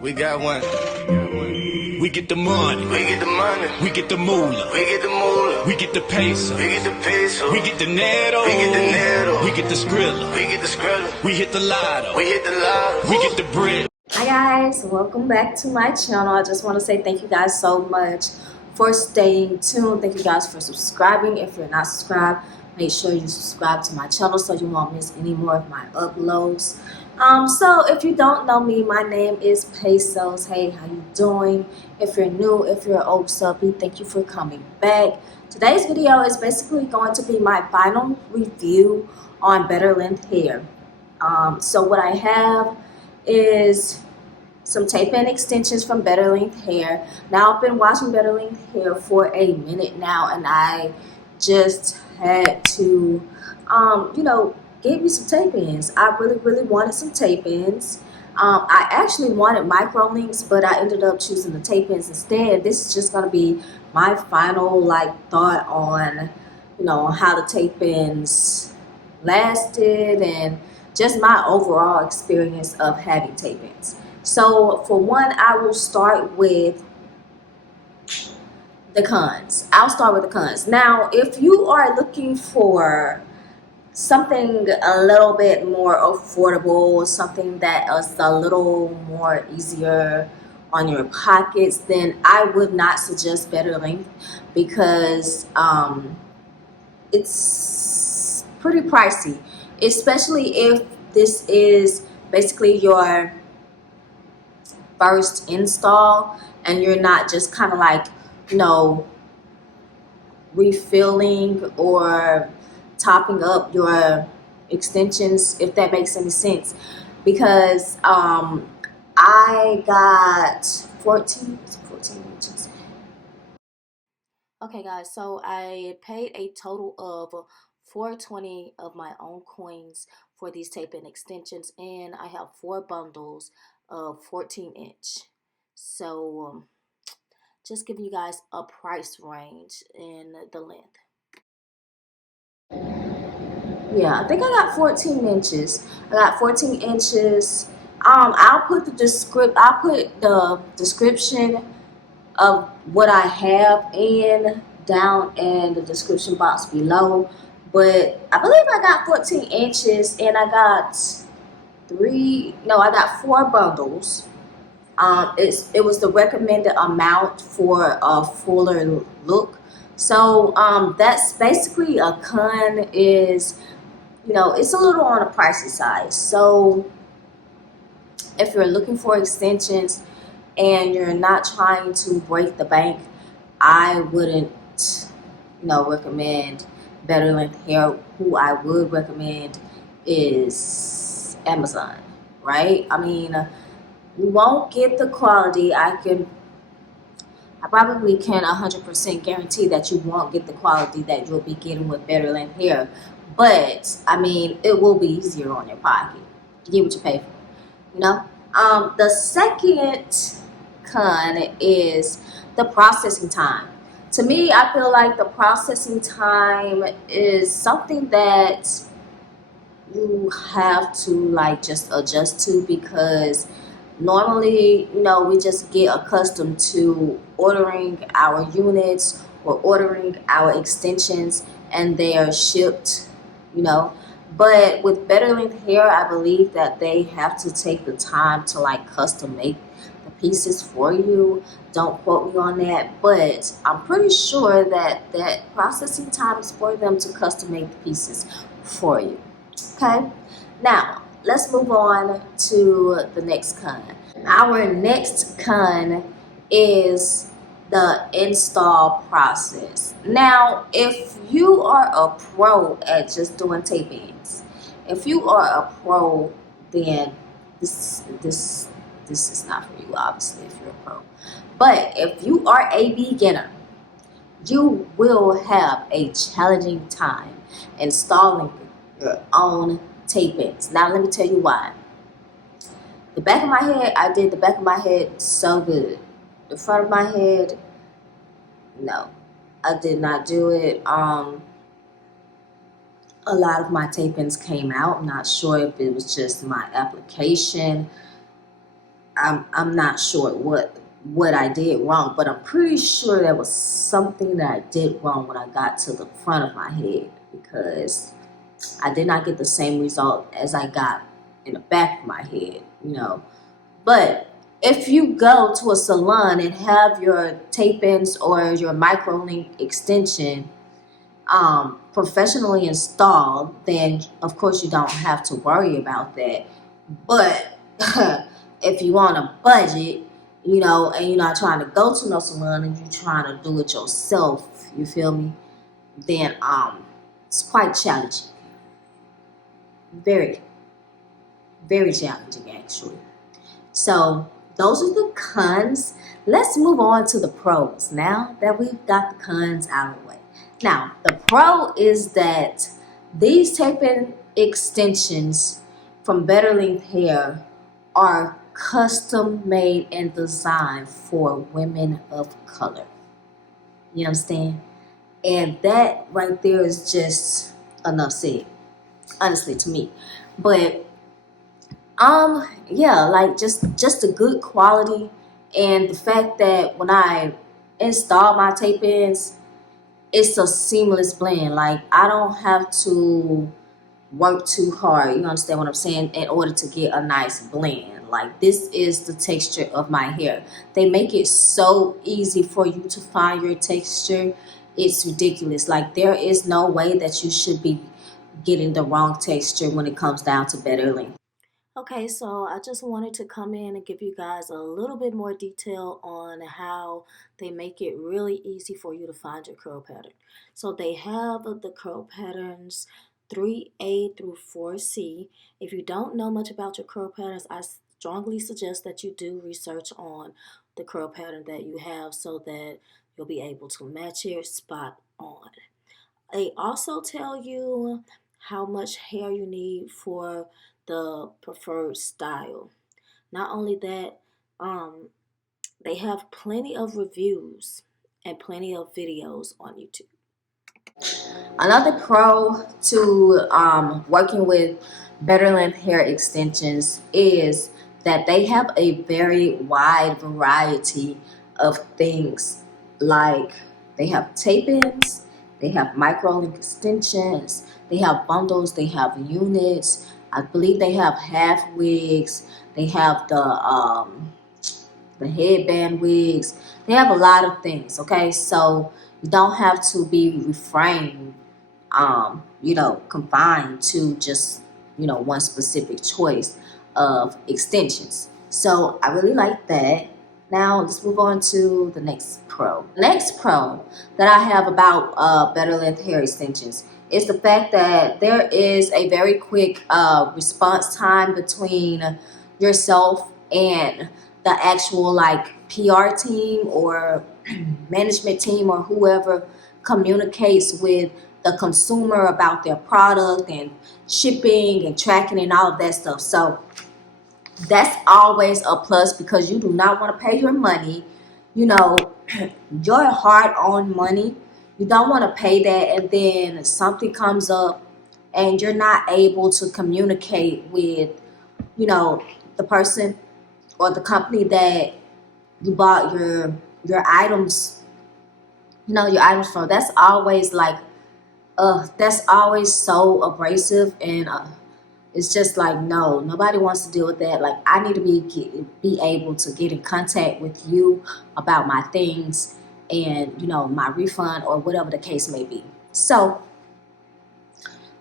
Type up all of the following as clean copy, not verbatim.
We got one. We get the money. We get the money. We get the moolah. We get the moolah. We get the peso. We get the peso. We get the netto. We get the netto. We get the skrilla. We get the skrilla. We hit the lotto. We hit the lotto. We get the bread. Hi guys, welcome back to my channel. I just want to say thank you guys so much for staying tuned. Thank you guys for subscribing. If you're not subscribed, make sure you subscribe to my channel so you won't miss any more of my uploads. So if you don't know me, my name is Pesos. Hey, how you doing? If you're new, if you're an old subby, thank you for coming back. Today's video is basically going to be my final review on Betterlength hair. So what I have is some tape-in extensions from Betterlength hair. Now I've been watching Betterlength hair for a minute now, and I just had to give me some tape-ins. I really wanted some tape-ins. I actually wanted micro links, but I ended up choosing the tape-ins instead. This is just gonna be my final thought on how the tape-ins lasted and just my overall experience of having tape-ins. So for one, I will start with the cons. I'll start with the cons. Now, if you are looking for something a little bit more affordable, something that is a little more easier on your pockets, then I would not suggest Betterlength because it's pretty pricey, especially if this is basically your first install and you're not just kind of refilling or topping up your extensions, if that makes any sense, because I got 14 inches. Okay guys, so I paid a total of $4.20 of my own coins for these tape-in extensions, and I have 4 bundles of 14-inch. So just giving you guys a price range in the length. Yeah, I think I got 14 inches. I got 14 inches. I'll put the description of what I have down in the description box below. But I believe I got 14 inches, and I got 4 bundles. It was the recommended amount for a fuller look. So that's basically a con is, it's a little on the pricey side. So if you're looking for extensions and you're not trying to break the bank, I wouldn't, recommend Betterlength hair. Who I would recommend is Amazon, right? I mean, you won't get the quality. I probably can 100% guarantee that you won't get the quality that you'll be getting with Betterlength hair. But, I mean, it will be easier on your pocket. You get what you pay for, The second con is the processing time. To me, I feel like the processing time is something that you have to, just adjust to, because normally, we just get accustomed to ordering our units or ordering our extensions and they are shipped, But with Betterlength hair, I believe that they have to take the time to custom make the pieces for you. Don't quote me on that, but I'm pretty sure that that processing time is for them to custom make the pieces for you. Okay, now let's move on to the next con. Our next con is the install process. Now, if you are a pro at just doing tape-ins, if you are a pro, then this is not for you, obviously, if you're a pro. But if you are a beginner, you will have a challenging time installing your own tape-ins. Now, let me tell you why. The back of my head, I did the back of my head so good. The front of my head, no, I did not do it. A lot of my tape-ins came out. I'm not sure if it was just my application. I'm not sure what I did wrong, but I'm pretty sure there was something that I did wrong when I got to the front of my head, because I did not get the same result as I got in the back of my head, you know. But if you go to a salon and have your tape-ins or your microlink extension professionally installed, then of course you don't have to worry about that. But if you want a budget, you know, and you're not trying to go to no salon and you're trying to do it yourself, you feel me? Then it's quite challenging. Very, very challenging actually. So those are the cons. Let's move on to the pros now that we've got the cons out of the way. Now, the pro is that these tape-in extensions from Betterlength Hair are custom made and designed for women of color. You understand? And that right there is just enough said, honestly, to me. But yeah, like just a good quality, and the fact that when I install my tape-ins, it's a seamless blend. Like I don't have to work too hard, you understand what I'm saying, in order to get a nice blend. Like this is the texture of my hair. They make it so easy for you to find your texture. It's ridiculous. Like there is no way that you should be getting the wrong texture when it comes down to Betterlength. Okay, so I just wanted to come in and give you guys a little bit more detail on how they make it really easy for you to find your curl pattern. So they have the curl patterns 3A through 4C. If you don't know much about your curl patterns, I strongly suggest that you do research on the curl pattern that you have so that you'll be able to match it spot on. They also tell you how much hair you need for the preferred style. Not only that, they have plenty of reviews and plenty of videos on YouTube. Another pro to working with Betterlength hair extensions is that they have a very wide variety of things. Like they have tape-ins, they have micro-link extensions, they have bundles, they have units. I believe they have half wigs. They have the headband wigs. They have a lot of things. Okay, so you don't have to be refrained, you know, confined to just, you know, one specific choice of extensions. So I really like that. Now let's move on to the next pro. Next pro that I have about Betterlength hair extensions is the fact that there is a very quick response time between yourself and the actual like PR team or management team or whoever communicates with the consumer about their product and shipping and tracking and all of that stuff. So that's always a plus because you do not want to pay your money, you know, your hard-earned money. You don't want to pay that and then something comes up and you're not able to communicate with, you know, the person or the company that you bought your items, you know, your items from. That's always like that's always so abrasive, and it's just like, no, nobody wants to deal with that. Like I need to be able to get in contact with you about my things and, you know, my refund or whatever the case may be. So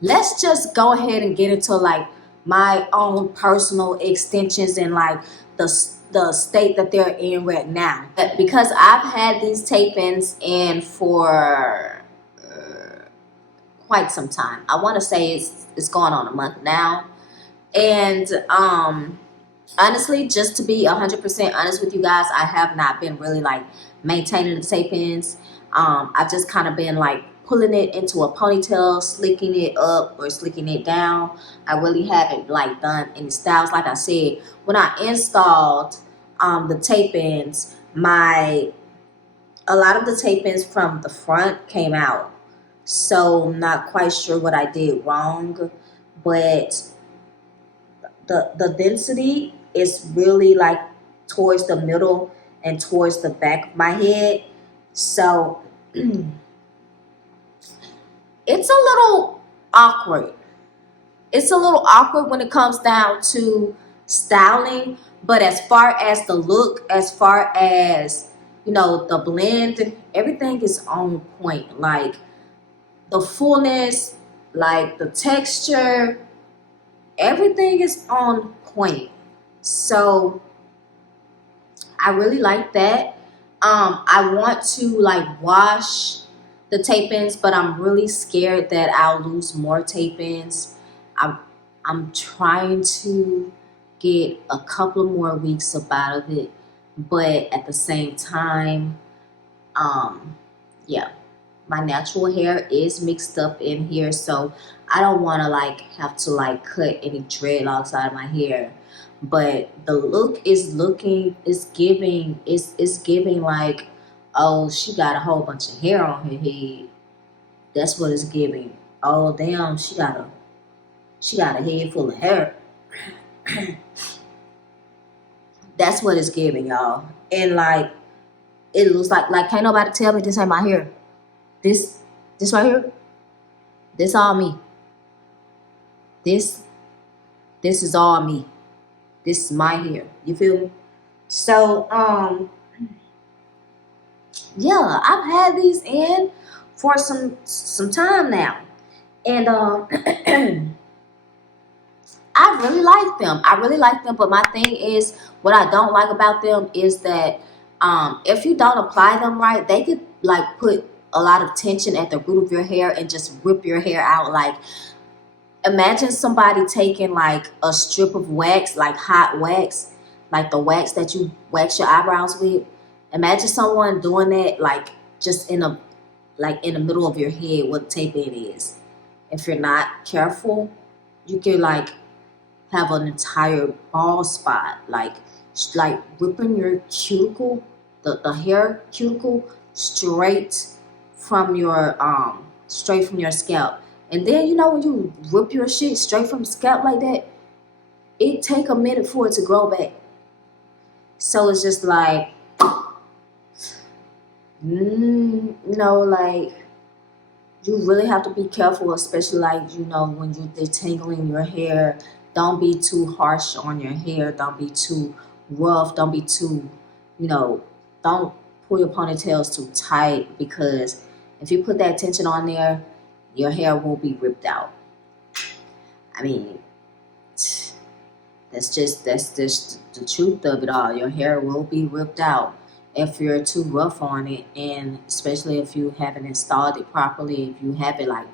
let's just go ahead and get into like my own personal extensions and like the state that they're in right now. But because I've had these tape-ins in for quite some time, I want to say it's going on a month now, and honestly, just to be 100% honest with you guys, I have not been really like maintaining the tape-ins. I've just kind of been like pulling it into a ponytail, slicking it up or slicking it down. I really haven't like done any styles. Like I said, when I installed the tape-ins, a lot of the tape-ins from the front came out. So I'm not quite sure what I did wrong, but the density is really like towards the middle and towards the back of my head. So it's a little awkward. It's a little awkward when it comes down to styling, but as far as the look, as far as, you know, the blend, everything is on point. Like the fullness, like the texture, everything is on point. So I really like that. I want to like wash the tape-ins, but I'm really scared that I'll lose more tape-ins. I'm I'm trying to get a couple more weeks up out of it, but at the same time, um, yeah, my natural hair is mixed up in here, so I don't want to like have to like cut any dreadlocks out of my hair. But the look is giving, is giving like, oh, she got a whole bunch of hair on her head. That's what it's giving. Oh damn, she got a head full of hair. That's what it's giving, y'all. And like it looks like can't nobody tell me this ain't my hair. This this right here, this all me. This this is all me. This is my hair. You feel me? So yeah, I've had these in for some time now. And I really like them. I really like them, but my thing is, what I don't like about them is that if you don't apply them right, they could like put a lot of tension at the root of your hair and just rip your hair out. Like imagine somebody taking like a strip of wax, like hot wax, like the wax that you wax your eyebrows with. Imagine someone doing that like just in the middle of your head, what tape it is. If you're not careful, you can like have an entire bald spot, like ripping your cuticle, the hair cuticle straight from your scalp. And then you know when you rip your shit straight from the scalp like that, it take a minute for it to grow back. So it's just like, like you really have to be careful, especially like, when you're detangling your hair. Don't be too harsh on your hair. Don't be too rough. Don't be too, don't pull your ponytails too tight, because if you put that tension on there, your hair will be ripped out. I mean, that's just the truth of it all. Your hair will be ripped out if you're too rough on it, and especially if you haven't installed it properly. If you have it like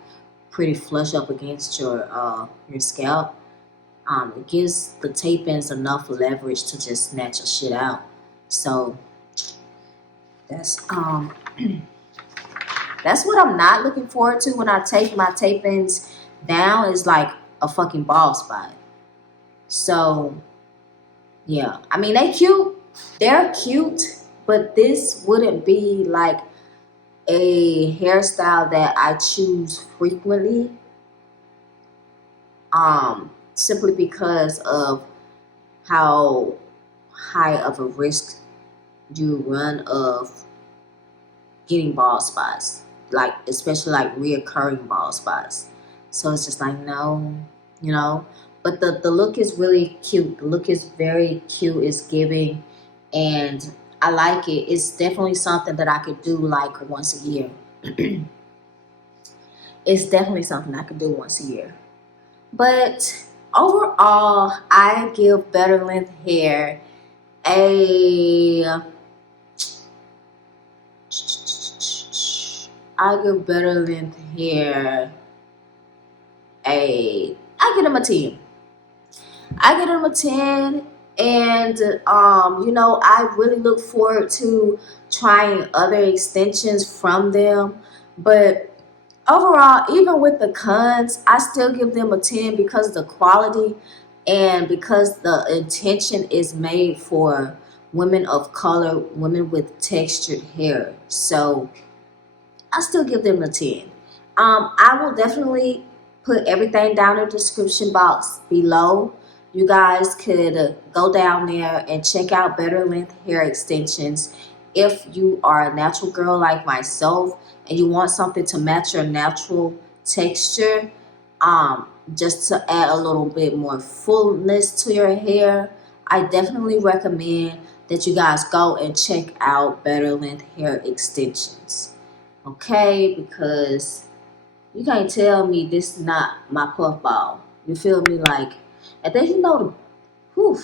pretty flush up against your scalp, it gives the tape-ins enough leverage to just snatch your shit out. So that's that's what I'm not looking forward to when I take my tape-ins down, is like a fucking bald spot. So yeah, I mean they're cute, but this wouldn't be like a hairstyle that I choose frequently. Simply because of how high of a risk you run of getting bald spots, like especially like reoccurring bald spots. So it's just like, no, but the look is really cute. The look is very cute. It's giving, and I like it. It's definitely something that I could do like once a year. It's definitely something I could do once a year. But overall, I give Betterlength hair a I give Betterlength hair I get him a 10. I get him a 10, and I really look forward to trying other extensions from them. But overall, even with the cons, I still give them a 10 because of the quality and because the intention is made for women of color, women with textured hair. So I still give them a 10. I will definitely put everything down in the description box below. you guys could go down there and check out Better Length hair extensions. If you are a natural girl like myself and you want something to match your natural texture, just to add a little bit more fullness to your hair, I definitely recommend that you guys go and check out Better Length hair extensions. Okay, because you can't tell me this is not my puff ball. You feel me? Like, and then whew,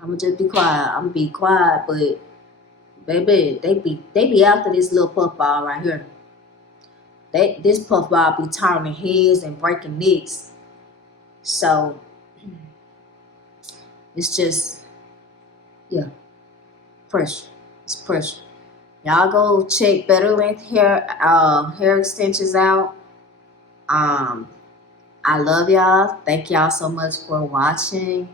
I'm gonna just be quiet. I'm gonna be quiet, but baby, they be after this little puff ball right here. This puff ball be turning heads and breaking necks. So it's just, yeah, pressure. It's pressure. Y'all go check Better Length hair extensions out. I love y'all. Thank y'all so much for watching.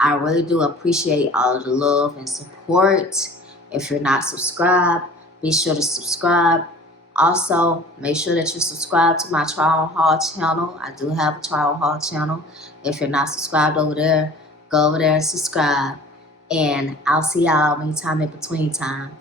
I really do appreciate all of the love and support. If you're not subscribed, be sure to subscribe. Also, make sure that you subscribe to my Trial Haul channel. I do have a Trial Haul channel. If you're not subscribed over there, go over there and subscribe. And I'll see y'all anytime in between time.